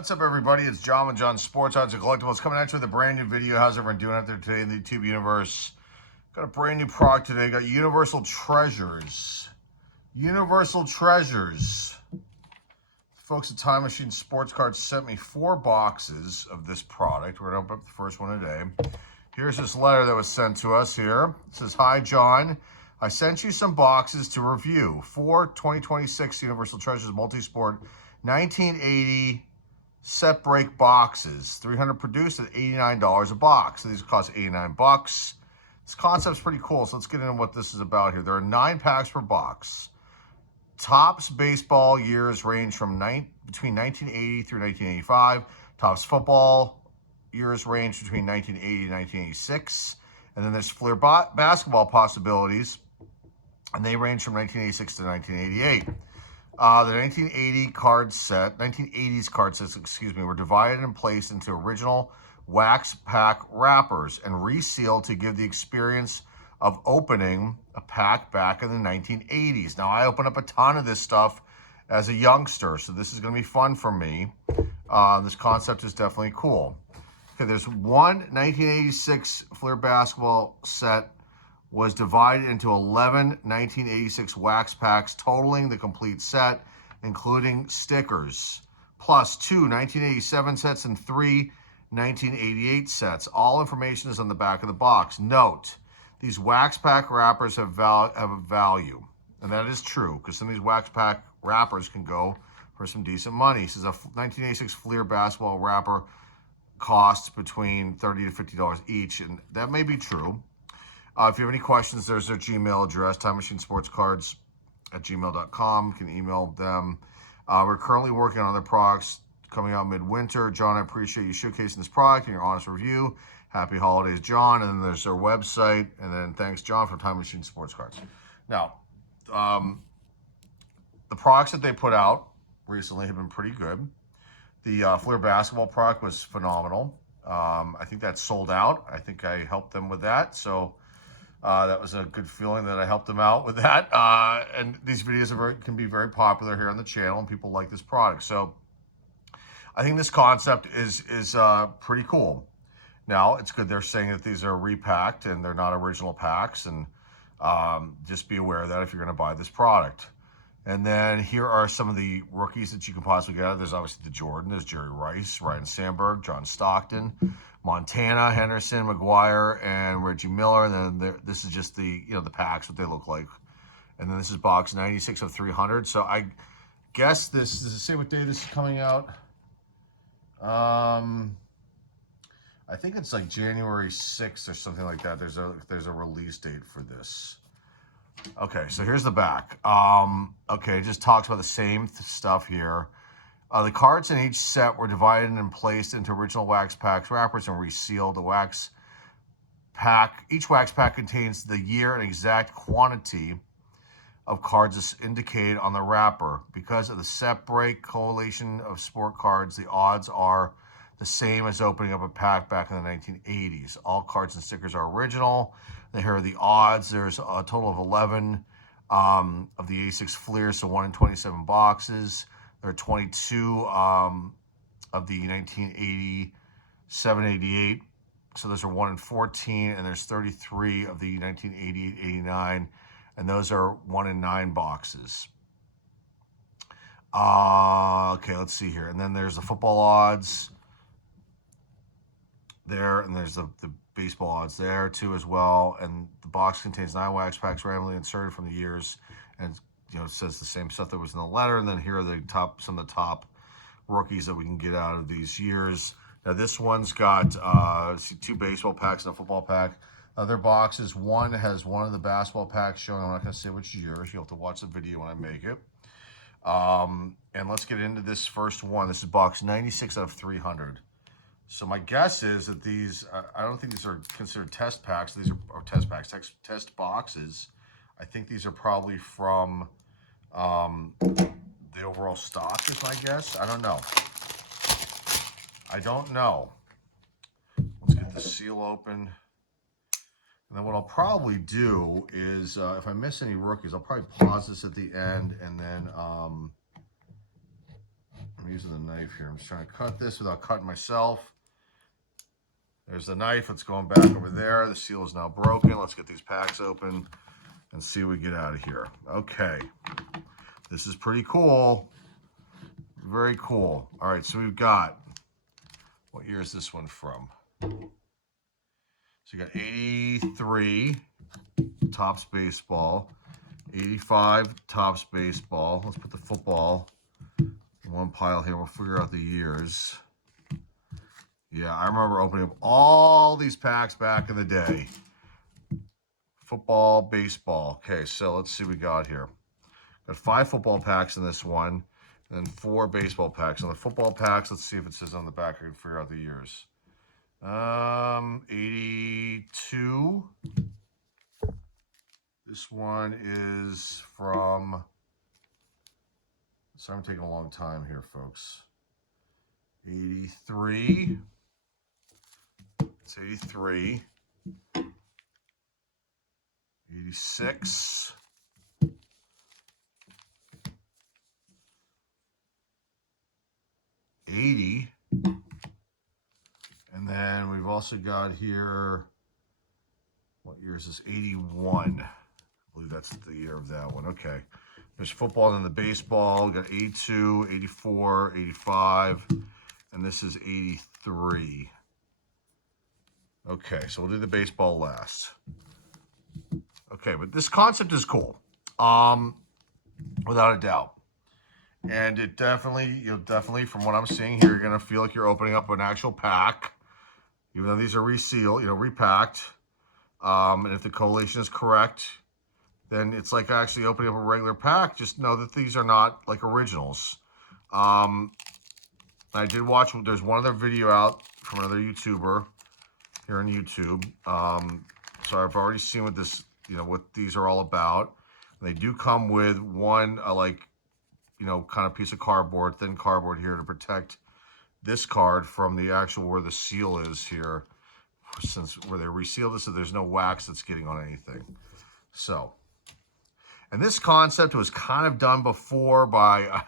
What's up, everybody? It's John with John Sports Odds and Collectibles coming at you with a brand new video. How's everyone doing out there today in the YouTube universe? Got a brand new product today. Got Universal Treasures. Universal Treasures. Folks at Time Machine Sports Cards sent me 4 boxes of this product. We're going to open up the first one today. Here's this letter that was sent to us here. It says, "Hi, John. I sent you some boxes to review. 4 2026 Universal Treasures Multisport 1980 set break boxes. 300 produced at $89 a box. So these cost 89 bucks. This concept's pretty cool, so let's get into what this is about here. There are 9 packs per box. Topps baseball years range from between 1980 through 1985. Topps football years range between 1980 and 1986. And then there's Flair basketball possibilities, and they range from 1986 to 1988. The 1980s card sets, were divided and placed into original wax pack wrappers and resealed to give the experience of opening a pack back in the 1980s. Now, I opened up a ton of this stuff as a youngster, so this is going to be fun for me. This concept is definitely cool. Okay, there's one 1986 Flair basketball set was divided into 11 1986 wax packs, totaling the complete set, including stickers, plus 2 1987 sets and 3 1988 sets. All information is on the back of the box. Note, these wax pack wrappers have a value, and that is true, because some of these wax pack wrappers can go for some decent money. This is a 1986 Flair basketball wrapper costs between $30 to $50 each, and that may be true. If you have any questions, there's their Gmail address, timemachinesportscards@gmail.com. You can email them. We're currently working on other products coming out midwinter. John, I appreciate you showcasing this product and your honest review. Happy holidays, John. And then there's their website. And then thanks, John, for Time Machine Sports Cards. Now, the products that they put out recently have been pretty good. The Flair basketball product was phenomenal. I think that sold out. I think I helped them with that. So that was a good feeling that I helped them out with that. And these videos can be very popular here on the channel, and people like this product. So I think this concept is pretty cool. Now, it's good they're saying that these are repacked and they're not original packs. And just be aware of that if you're going to buy this product. And then here are some of the rookies that you can possibly get. There's obviously the Jordan. There's Jerry Rice, Ryan Sandberg, John Stockton, Montana, Henderson, McGuire, and Reggie Miller. And then this is just the the packs, what they look like. And then this is box 96 of 300. So I guess this does it say what day this is coming out? I think it's like January 6th or something like that. There's a release date for this. Okay, so here's the back. Okay, it just talks about the same stuff here. The cards in each set were divided and placed into original wax packs wrappers and resealed. Each wax pack contains the year and exact quantity of cards as indicated on the wrapper. Because of the set break coalition of sport cards, the odds are the same as opening up a pack back in the 1980s. All cards and stickers are original. Here are the odds. There's a total of 11 of the 86 Flair, so 1 in 27 boxes. There are 22 of the 1987, 88. So those are 1 in 14, and there's 33 of the 1988, 89, and those are 1 in 9 boxes. Okay, let's see here. And then there's the football odds there, and there's the baseball odds there too as well. And the box contains 9 wax packs randomly inserted from the years, and it says the same stuff that was in the letter. And then here are some of the top rookies that we can get out of these years. Now this one's got 2 baseball packs and a football pack. Other boxes, one has one of the basketball packs showing. I'm not going to say which years. You'll have to watch the video when I make it. And let's get into this first one. This is box 96 out of 300. So my guess is that these, I don't think these are considered test packs. These are test packs, test boxes. I think these are probably from the overall stock is my guess. I don't know. Let's get the seal open. And then what I'll probably do is, if I miss any rookies, I'll probably pause this at the end and then using the knife here. I'm just trying to cut this without cutting myself. There's the knife. It's going back over there. The seal is now broken. Let's get these packs open and see what we get out of here. Okay. This is pretty cool. Very cool. All right, so we've got, what year is this one from? So you got 83 Topps baseball, 85 Topps baseball. Let's put the football in one pile here. We'll figure out the years. Yeah, I remember opening up all these packs back in the day. Football, baseball. Okay, so let's see what we got here. Got 5 football packs in this one, and then 4 baseball packs. On the football packs, let's see if it says on the back. I can figure out the years. 82. This one is from, sorry I'm taking a long time here, folks. 83. It's 83. 86. 80. And then we've also got here, what year is this? 81. I believe that's the year of that one. Okay. There's football and then the baseball. We got 82, 84, 85, and this is 83. Okay, so we'll do the baseball last. Okay, but this concept is cool, without a doubt. And it definitely, from what I'm seeing here, you're going to feel like you're opening up an actual pack, even though these are resealed, repacked. And if the collation is correct, then it's like actually opening up a regular pack. Just know that these are not like originals. I did watch, there's one other video out from another YouTuber here on YouTube. So I've already seen what this, what these are all about. And they do come with one, kind of piece of cardboard, thin cardboard here to protect this card from the actual, where the seal is here, since where they resealed this, so there's no wax that's getting on anything. So, and this concept was kind of done before by,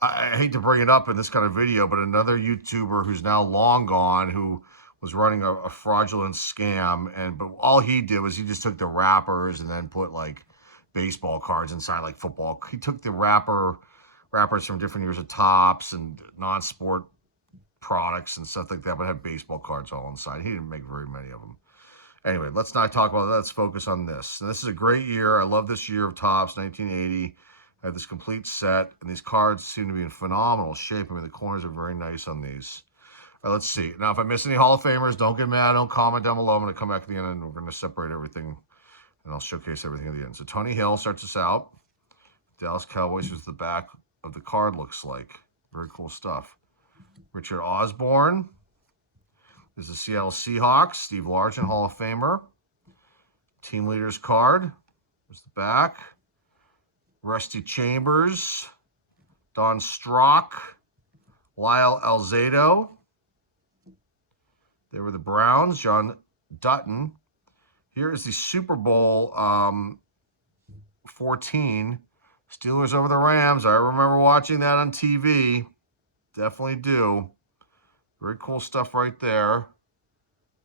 I hate to bring it up in this kind of video, but another YouTuber who's now long gone, who was running a fraudulent scam, but all he did was he just took the wrappers and then put like baseball cards inside, like football. He took the wrappers from different years of Topps and non-sport products and stuff like that, but had baseball cards all inside. He didn't make very many of them. Anyway, let's not talk about that. Let's focus on this. And this is a great year. I love this year of Topps, 1980. I have this complete set, and these cards seem to be in phenomenal shape. I mean, the corners are very nice on these. All right, let's see. Now, if I miss any Hall of Famers, don't get mad. Don't comment down below. I'm going to come back at the end, and we're going to separate everything, and I'll showcase everything at the end. So Tony Hill starts us out. Dallas Cowboys is the back of the card, looks like. Very cool stuff. Richard Osborne is the Seattle Seahawks. Steve Largent, Hall of Famer. Team leaders card. There's the back. Rusty Chambers. Don Strock. Lyle Alzado. They were the Browns. John Dutton. Here is the Super Bowl 14. Steelers over the Rams. I remember watching that on TV. Definitely do. Very cool stuff right there.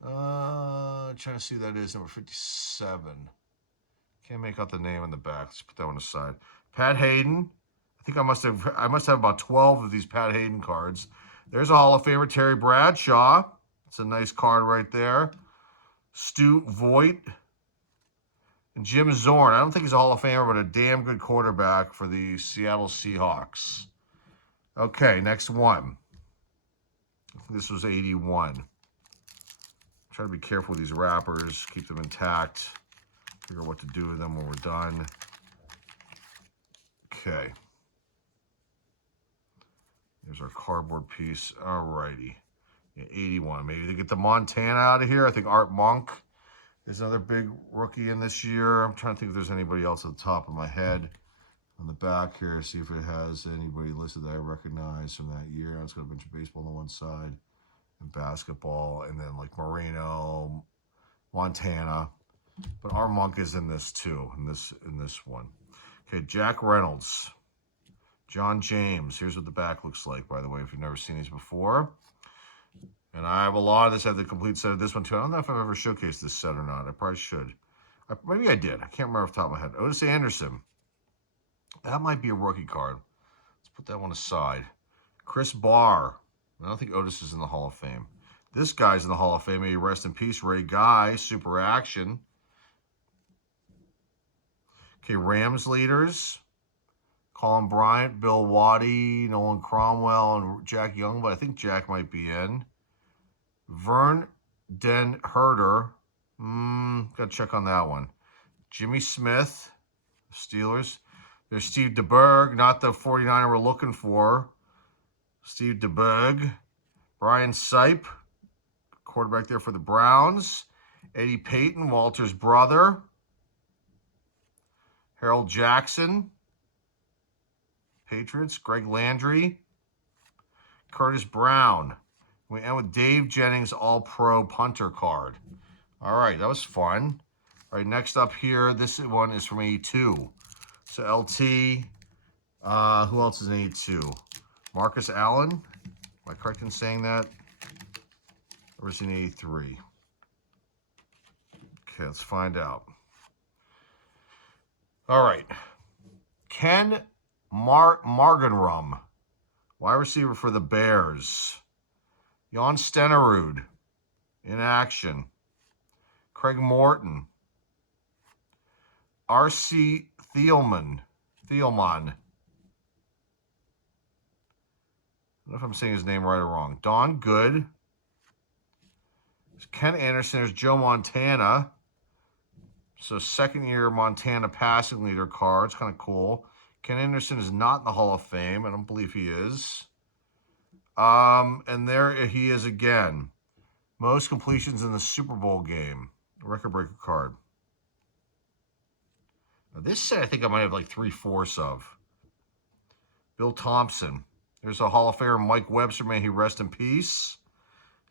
Trying to see who that is, number 57. Can't make out the name on the back. Let's put that one aside. Pat Hayden. I think I must have about 12 of these Pat Hayden cards. There's a Hall of Famer, Terry Bradshaw. It's a nice card right there. Stu Voigt. And Jim Zorn. I don't think he's a Hall of Famer, but a damn good quarterback for the Seattle Seahawks. Okay, next one. I think this was 81. Try to be careful with these wrappers. Keep them intact. Figure out what to do with them when we're done. Okay. There's our cardboard piece. All righty. Yeah, 81. Maybe they get the Montana out of here. I think Art Monk is another big rookie in this year. I'm trying to think if there's anybody else at the top of my head. On the back here, see if it has anybody listed that I recognize from that year. It's got a bunch of baseball on one side and basketball, and then like Moreno, Montana. But our Monk is in this too, in this one. Okay, Jack Reynolds. John James. Here's what the back looks like, by the way, if you've never seen these before. And I have a lot of this. I have the complete set of this one, too. I don't know if I've ever showcased this set or not. I probably should. Maybe I did. I can't remember off the top of my head. Otis Anderson. That might be a rookie card. Let's put that one aside. Chris Barr. I don't think Otis is in the Hall of Fame. This guy's in the Hall of Fame. May he rest in peace. Ray Guy. Super Action. Okay, Rams leaders. Colin Bryant, Bill Waddy, Nolan Cromwell, and Jack Young, but I think Jack might be in. Vern Den Herder. Got to check on that one. Jimmy Smith, Steelers. There's Steve DeBerg, not the 49er we're looking for. Steve DeBerg. Brian Sipe, quarterback there for the Browns. Eddie Payton, Walter's brother. Harold Jackson, Patriots. Greg Landry. Curtis Brown. We end with Dave Jennings, All-Pro punter card. All right, that was fun. All right, next up here, this one is from 82. So LT, who else is in 82? Marcus Allen. Am I correct in saying that? Or is he in 83? Okay, let's find out. All right. Ken Margenrum, wide receiver for the Bears. Jan Stenerud, in action. Craig Morton. R.C. Thielman. I don't know if I'm saying his name right or wrong. Don Good. There's Ken Anderson. There's Joe Montana. So second-year Montana passing leader card. It's kind of cool. Ken Anderson is not in the Hall of Fame. I don't believe he is. And there he is again. Most completions in the Super Bowl game. Record breaker card. Now this set I think I might have like 3/4 of. Bill Thompson. There's a Hall of Famer, Mike Webster. May he rest in peace.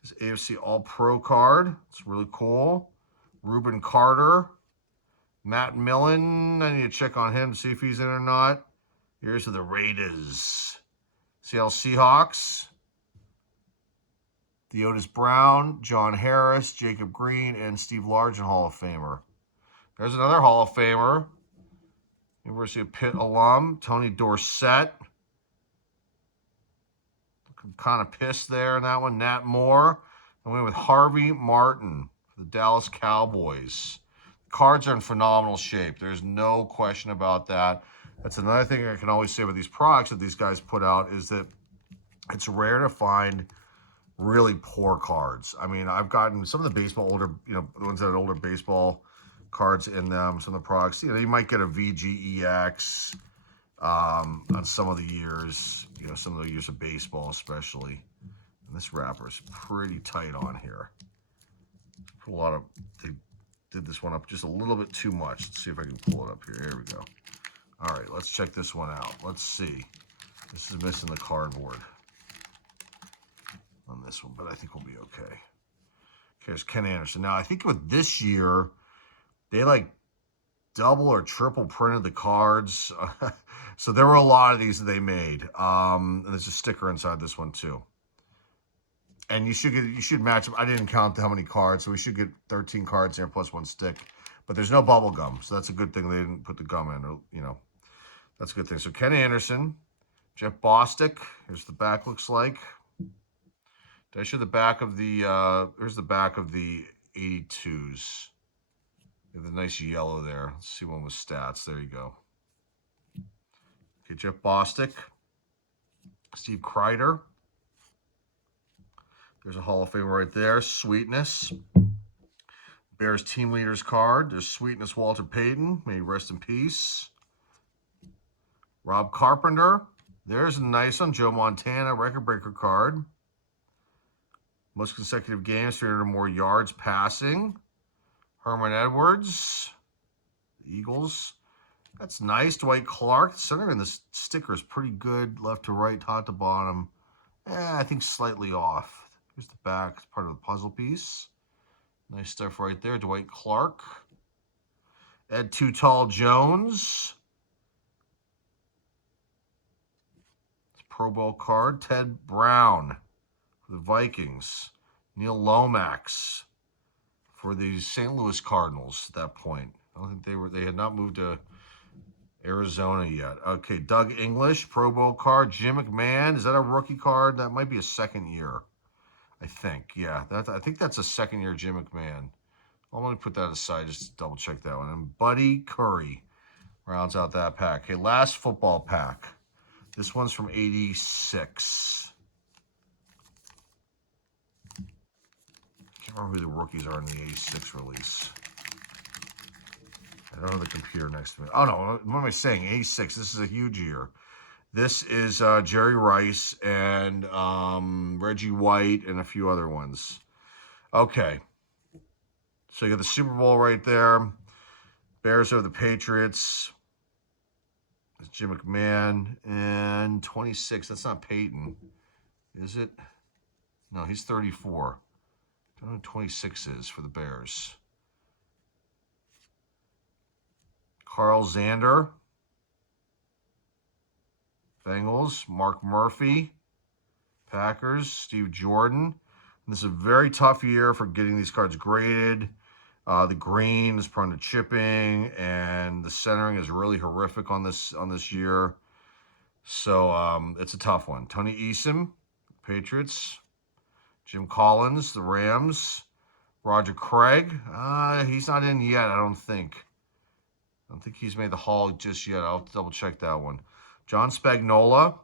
His AFC All-Pro card. It's really cool. Reuben Carter. Matt Millen. I need to check on him to see if he's in or not. Here's the Raiders. Seattle Seahawks. Theodis Brown, John Harris, Jacob Green, and Steve Largent, Hall of Famer. There's another Hall of Famer. University of Pitt alum, Tony Dorsett. I'm kind of pissed there in that one. Nat Moore. I went with Harvey Martin for the Dallas Cowboys. The cards are in phenomenal shape. There's no question about that. That's another thing I can always say with these products that these guys put out is that it's rare to find really poor cards. I mean, I've gotten some of the baseball older, the ones that had older baseball cards in them, some of the products, you might get a VGEX on some of the years, some of the years of baseball especially. And this wrapper is pretty tight on here. Put a lot of, they did this one up just a little bit too much. Let's see if I can pull it up here. Here we go. All right, let's check this one out. Let's see. This is missing the cardboard on this one, but I think we'll be okay. Okay, there's Ken Anderson. Now, I think with this year, they like double or triple printed the cards. So there were a lot of these that they made. And there's a sticker inside this one too. And you should match them. I didn't count how many cards, so we should get 13 cards here plus one stick. But there's no bubble gum, so that's a good thing they didn't put the gum in. That's a good thing. So Ken Anderson, Jeff Bostic. Here's the back looks like. Did I show the back of the, here's the back of the 82s. You have the nice yellow there. Let's see one with stats. There you go. Okay, Jeff Bostic. Steve Kreider. There's a Hall of Fame right there. Sweetness. Bears team leaders card. There's Sweetness Walter Payton. May he rest in peace. Rob Carpenter. There's a nice one. Joe Montana record breaker card. Most consecutive games, 300 or more yards passing. Herman Edwards. The Eagles. That's nice. Dwight Clark. The center in this sticker is pretty good. Left to right, top to bottom. I think slightly off. Here's the back. It's part of the puzzle piece. Nice stuff right there. Dwight Clark. Ed Too Tall Jones. Pro Bowl card. Ted Brown for the Vikings. Neil Lomax for the St. Louis Cardinals at that point. I don't think they had not moved to Arizona yet. Okay, Doug English, Pro Bowl card. Jim McMahon, is that a rookie card? That might be a second year, I think. Yeah, I think that's a second year Jim McMahon. I'm going to put that aside just to double check that one. And Buddy Curry rounds out that pack. Okay, last football pack. This one's from 86. I can't remember who the rookies are in the 86 release. I don't have the computer next to me. Oh, no, what am I saying? 86. This is a huge year. This is Jerry Rice and Reggie White and a few other ones. Okay. So you got the Super Bowl right there. Bears over the Patriots. That's Jim McMahon. And 26. That's not Peyton. Is it? No, he's 34. I don't know what 26 is for the Bears. Carl Zander. Bengals. Mark Murphy. Packers. Steve Jordan. And this is a very tough year for getting these cards graded. The green is prone to chipping, and the centering is really horrific on this year. So it's a tough one. Tony Eason, Patriots. Jim Collins, the Rams. Roger Craig, he's not in yet, I don't think. I don't think he's made the haul just yet. I'll double check that one. John Spagnuolo.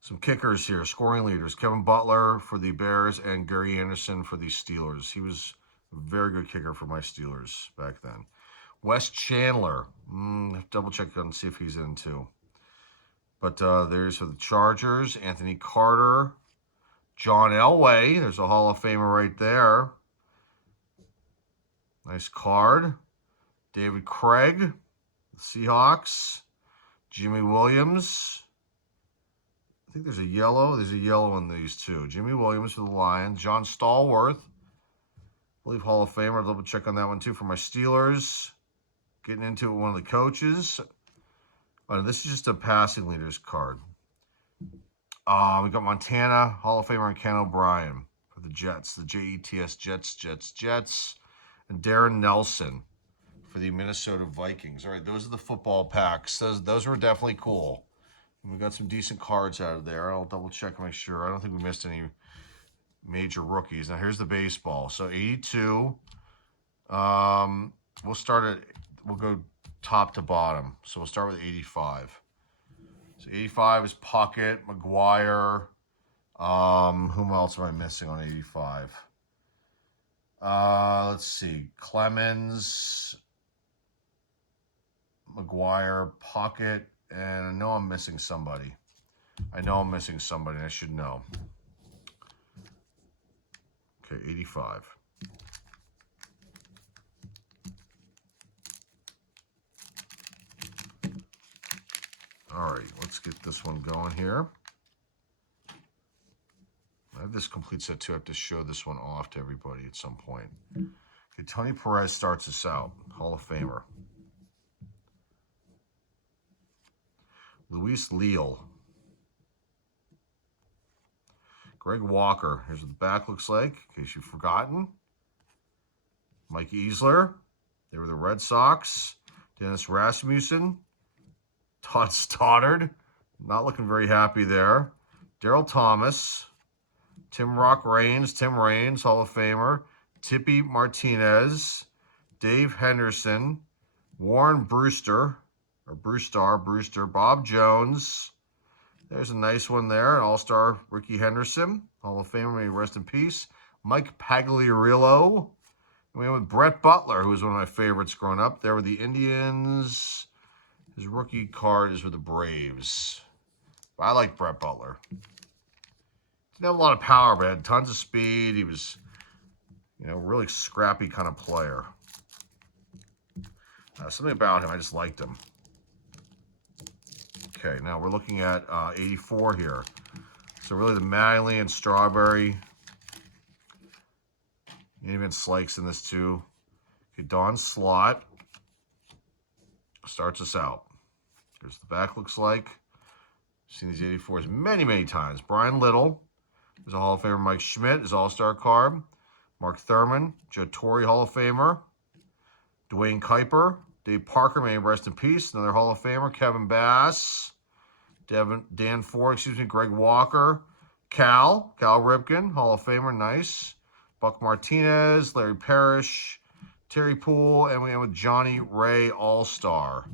Some kickers here, scoring leaders. Kevin Butler for the Bears and Gary Anderson for the Steelers. He was a very good kicker for my Steelers back then. Wes Chandler. Double check and see if he's in too. But there's for the Chargers. Anthony Carter. John Elway. There's a Hall of Famer right there. Nice card. David Craig. The Seahawks. Jimmy Williams. I think there's a yellow. There's a yellow in these two. Jimmy Williams for the Lions. John Stallworth. I believe Hall of Famer. I'll double check on that one too for my Steelers. Getting into it with one of the coaches. Oh, this is just a passing leaders card. We got Montana, Hall of Famer, and Ken O'Brien for the Jets. The Jets, Jets. And Darren Nelson for the Minnesota Vikings. All right, those are the football packs. Those were definitely cool. We got some decent cards out of there. I'll double check and make sure. I don't think we missed any major rookies. Now here's the baseball. So 82. We'll go top to bottom. So we'll start with 85. So 85 is Puckett, McGuire. Whom else am I missing on 85? Let's see. Clemens, McGuire, Puckett. And I know I'm missing somebody. I should know. Okay, 85. All right, let's get this one going here. I have this complete set too. I have to show this one off to everybody at some point. Okay, Tony Perez starts us out. Hall of Famer. Luis Leal. Greg Walker. Here's what the back looks like, in case you've forgotten. Mike Easler. They were the Red Sox. Dennis Rasmussen. Todd Stoddard. Not looking very happy there. Daryl Thomas. Tim Raines, Hall of Famer. Tippy Martinez. Dave Henderson. Warren Brewster. Or Brewster, Bob Jones. There's a nice one there. An all-star Ricky Henderson. Hall of Famer, may he rest in peace. Mike Pagliarillo. And we went with Brett Butler, who was one of my favorites growing up. There were the Indians. His rookie card is with the Braves. But I like Brett Butler. Didn't have a lot of power, but had tons of speed. He was, really scrappy kind of player. Something about him, I just liked him. Okay, now we're looking at 84 here. So really the Mattingly and Strawberry. Even Slikes in this too. Okay, Don Slott starts us out. Here's the back looks like. Seen these 84s many, many times. Brian Little is a Hall of Famer. Mike Schmidt is All-Star card. Mark Thurman, Joe Torre, Hall of Famer. Dwayne Kuiper, Dave Parker, may he rest in peace, another Hall of Famer. Kevin Bass, Dan Ford, Greg Walker. Cal Ripken, Hall of Famer, nice. Buck Martinez, Larry Parrish, Terry Poole, and we end with Johnny Ray, All-Star.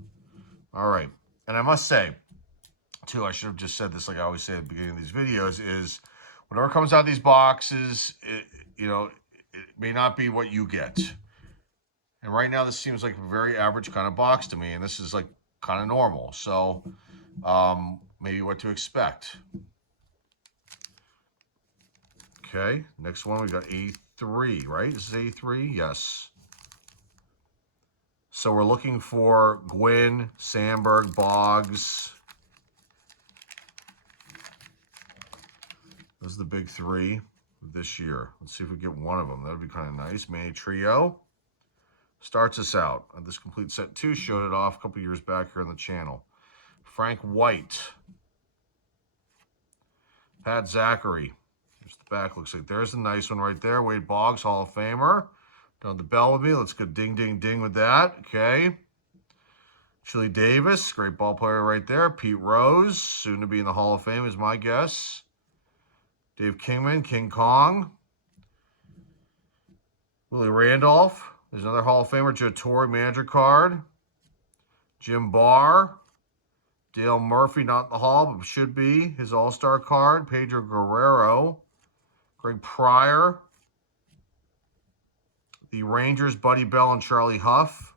All right, and I must say, too, I should have just said this like I always say at the beginning of these videos, is whatever comes out of these boxes, it may not be what you get. And right now, this seems like a very average kind of box to me, and this is like kind of normal. So maybe what to expect. Okay, next one, we got A3, right? This is A3, yes. So we're looking for Gwynn, Sandberg, Boggs. This is the big three this year. Let's see if we get one of them. That would be kind of nice. Manny Trio starts us out. This complete set 2 showed it off a couple years back here on the channel. Frank White. Pat Zachary. Here's the back. Looks like there's a nice one right there. Wade Boggs, Hall of Famer. Don't the bell with me. Let's go ding, ding, ding with that. Okay. Chili Davis, great ball player right there. Pete Rose, soon to be in the Hall of Fame is my guess. Dave Kingman, King Kong. Willie Randolph. There's another Hall of Famer. Joe Torre, manager card. Jim Barr. Dale Murphy, not in the Hall, but should be. His All-Star card. Pedro Guerrero. Greg Pryor. The Rangers, Buddy Bell and Charlie Huff.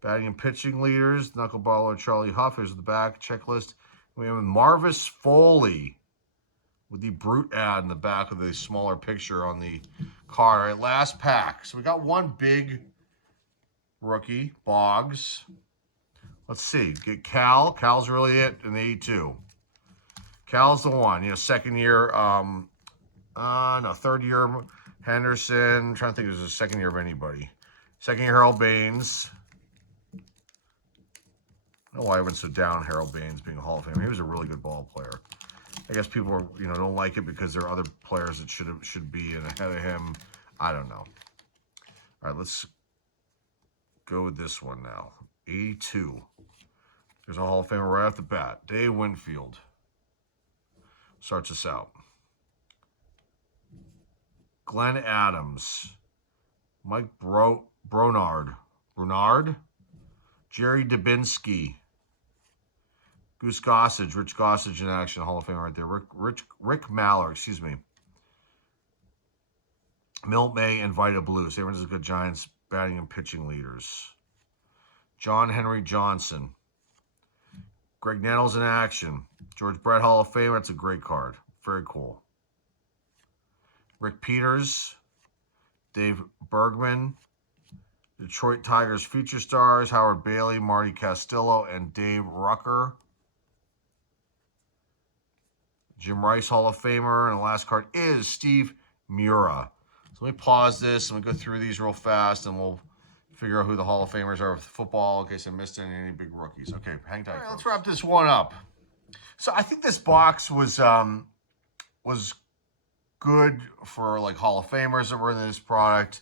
Batting and pitching leaders, knuckleballer Charlie Huff. Here's the back checklist. We have Marvis Foley with the brute ad in the back of the smaller picture on the card. All right, last pack. So we got one big rookie, Boggs. Let's see. Get Cal. Cal's really it in the 82. Cal's the one. Second year, third year Henderson. I'm trying to think if it was the second year of anybody. Second year Harold Baines. I don't know why I went so down Harold Baines being a Hall of Famer. He was a really good ball player. I guess people are, don't like it because there are other players that should be ahead of him. I don't know. All right, let's go with this one now. 82. There's a Hall of Famer right off the bat. Dave Winfield starts us out. Glenn Adams. Mike Brunard. Jerry Dubinsky. Goose Gossage, Rich Gossage in action, Hall of Fame right there. Rick Maller, excuse me. Milt May and Vita Blue. San Francisco Giants batting and pitching leaders. John Henry Johnson. Greg Nettles in action. George Brett, Hall of Fame. That's a great card. Very cool. Rick Peters. Dave Bergman. Detroit Tigers future stars. Howard Bailey, Marty Castillo, and Dave Rucker. Jim Rice, Hall of Famer. And the last card is Steve Mura. So let me pause this and we'll go through these real fast and we'll figure out who the Hall of Famers are with football in case I missed any big rookies. Okay, hang tight. All right, let's wrap this one up. So I think this box was good for like Hall of Famers that were in this product.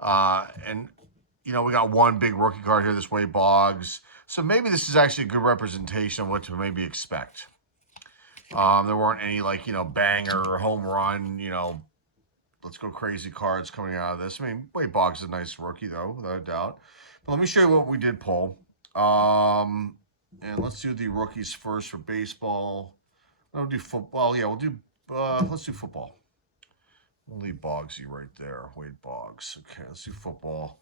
And we got one big rookie card here, this Wade Boggs. So maybe this is actually a good representation of what to maybe expect. There weren't any banger or home run, let's go crazy cards coming out of this. I mean, Wade Boggs is a nice rookie though, without a doubt. But let me show you what we did pull. And let's do the rookies first for baseball. I'll do football. Yeah, let's do football. We'll leave Boggsy right there, Wade Boggs. Okay, let's do football.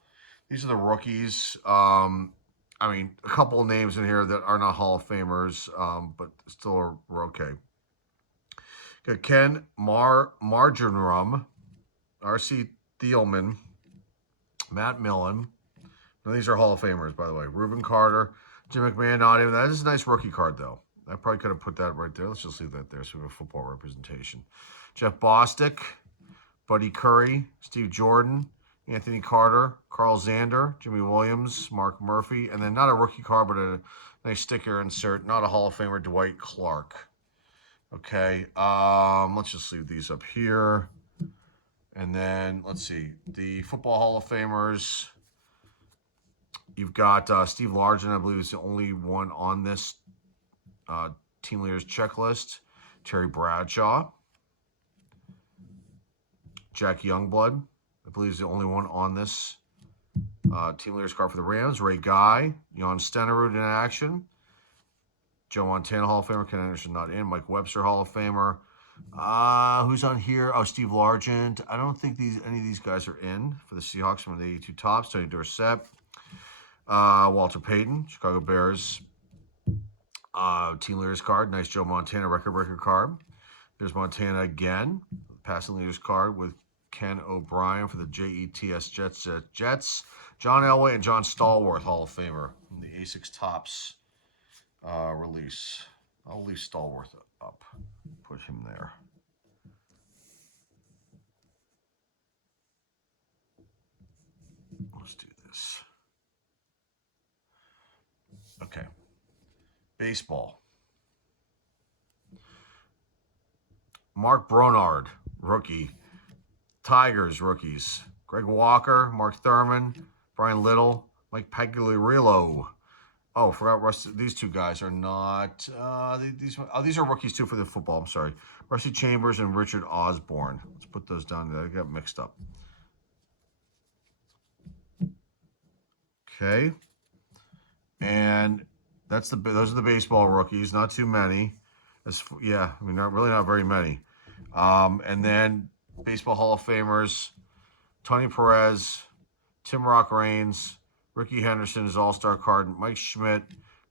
These are the rookies. I mean, a couple of names in here that are not Hall of Famers, but still are okay. Got Ken Marginrum, R.C. Thielman, Matt Millen. Now, these are Hall of Famers, by the way. Reuben Carter, Jim McMahon, not even. That is a nice rookie card, though. I probably could have put that right there. Let's just leave that there so we have a football representation. Jeff Bostic, Buddy Curry, Steve Jordan, Anthony Carter, Carl Zander, Jimmy Williams, Mark Murphy, and then not a rookie card, but a nice sticker insert. Not a Hall of Famer, Dwight Clark. Okay, let's just leave these up here. And then, let's see, the Football Hall of Famers. You've got Steve Largent, I believe, is the only one on this team leaders checklist. Terry Bradshaw. Jack Youngblood, I believe, is the only one on this team leaders card for the Rams. Ray Guy. Jan Stenerud in action. Joe Montana Hall of Famer. Ken Anderson not in. Mike Webster Hall of Famer. Who's on here? Oh, Steve Largent. I don't think any of these guys are in for the Seahawks from the 82 Tops. Tony Dorsett. Walter Payton, Chicago Bears. Team leaders card. Nice Joe Montana record breaker card. There's Montana again. Passing leaders card with Ken O'Brien for the JETS Jets. John Elway and John Stallworth Hall of Famer from the A6 Tops release. I'll leave Stallworth up. Put him there. Let's do this. Okay. Baseball. Mark Bronard, rookie. Tigers, rookies. Greg Walker, Mark Thurman, Brian Little, Mike Pagliarillo. Oh, forgot Rusty. These two guys are not. These are rookies too for the football. I'm sorry. Rusty Chambers and Richard Osborne. Let's put those down there. They got mixed up. Okay. And those are the baseball rookies. Not too many. Yeah, I mean, not very many. And then Baseball Hall of Famers: Tony Perez, Tim Rock Raines, Ricky Henderson is All-Star card, Mike Schmidt,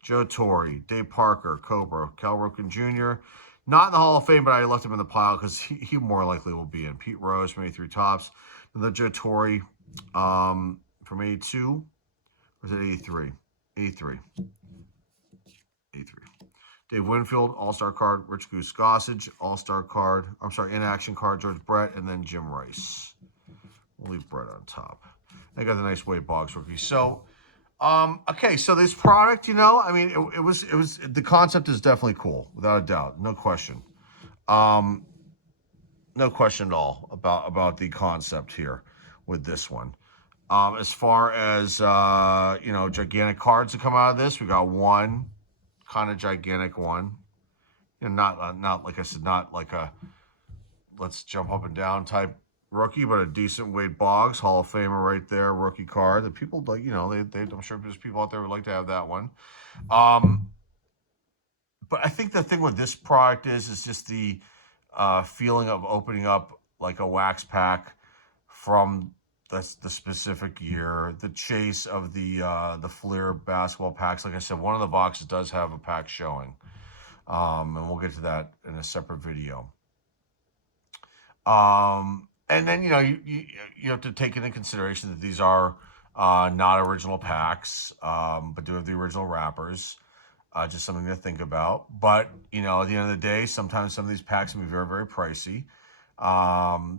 Joe Torre, Dave Parker, Cobra, Cal Ripken Jr. Not in the Hall of Fame, but I left him in the pile because he more likely will be in. Pete Rose from 83 Tops. And then Joe Torre from 82. Or is it 83? 83. 83. Dave Winfield, All-Star card. Rich Goose Gossage, All-Star card. I'm sorry, in-action card. George Brett, and then Jim Rice. We'll leave Brett on top. I got the nice Wade Boggs rookie. So, okay, so this product, you know, I mean, it was the concept is definitely cool, without a doubt, no question. No question at all about the concept here with this one. As far as you know, gigantic cards that come out of this, we got one kind of gigantic one. You know, not like I said, not like a let's jump up and down type rookie, but a decent Wade Boggs, Hall of Famer right there, rookie card. The people like, you know, I'm sure there's people out there who would like to have that one. But I think the thing with this product is just the feeling of opening up like a wax pack from the specific year, the chase of the Fleer basketball packs. Like I said, one of the boxes does have a pack showing, and we'll get to that in a separate video. And then, you know, you have to take into consideration that these are not original packs, but do have the original wrappers. Just something to think about. But, you know, at the end of the day, sometimes some of these packs can be very, very pricey.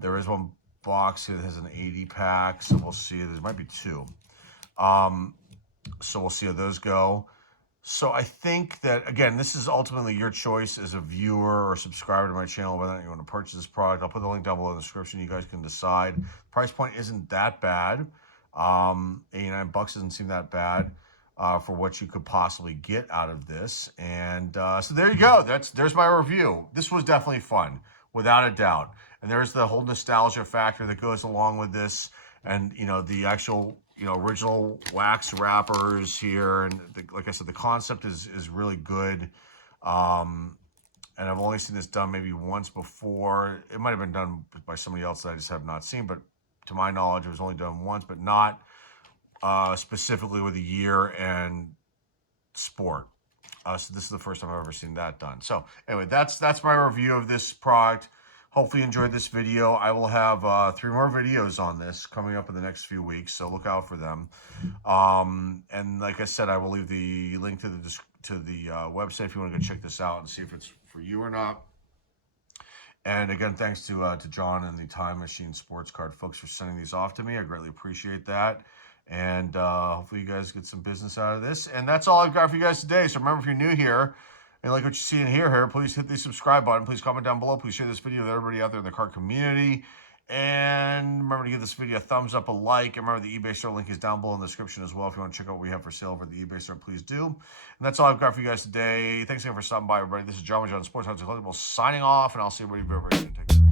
There is one box here that has an 80 pack, so we'll see. There might be two. So we'll see how those go. So I think that, again, this is ultimately your choice as a viewer or subscriber to my channel, whether or not you want to purchase this product. I'll put the link down below in the description. You guys can decide. Price point isn't that bad. $89 doesn't seem that bad for what you could possibly get out of this. And so there you go. There's my review. This was definitely fun, without a doubt. And there's the whole nostalgia factor that goes along with this. And, you know, the actual, you know, original wax wrappers here. And like I said, the concept is really good. And I've only seen this done maybe once before. It might have been done by somebody else that I just have not seen. But to my knowledge, it was only done once, but not specifically with a year and sport. So this is the first time I've ever seen that done. So anyway, that's my review of this product. Hopefully you enjoyed this video. I will have 3 more videos on this coming up in the next few weeks, so look out for them. And like I said, I will leave the link to the website if you want to go check this out and see if it's for you or not. And again, thanks to John and the Time Machine Sports Card folks for sending these off to me. I greatly appreciate that. And hopefully you guys get some business out of this. And that's all I've got for you guys today. So remember, if you're new here, And like what you see in here, please hit the subscribe button. Please comment down below. Please share this video with everybody out there in the car community. And remember to give this video a thumbs up, a like. And remember the eBay store link is down below in the description as well. If you want to check out what we have for sale over at the eBay store, please do. And that's all I've got for you guys today. Thanks again for stopping by, everybody. This is John Sports Odds and Collectibles signing off, and I'll see everybody very, very soon. Take care.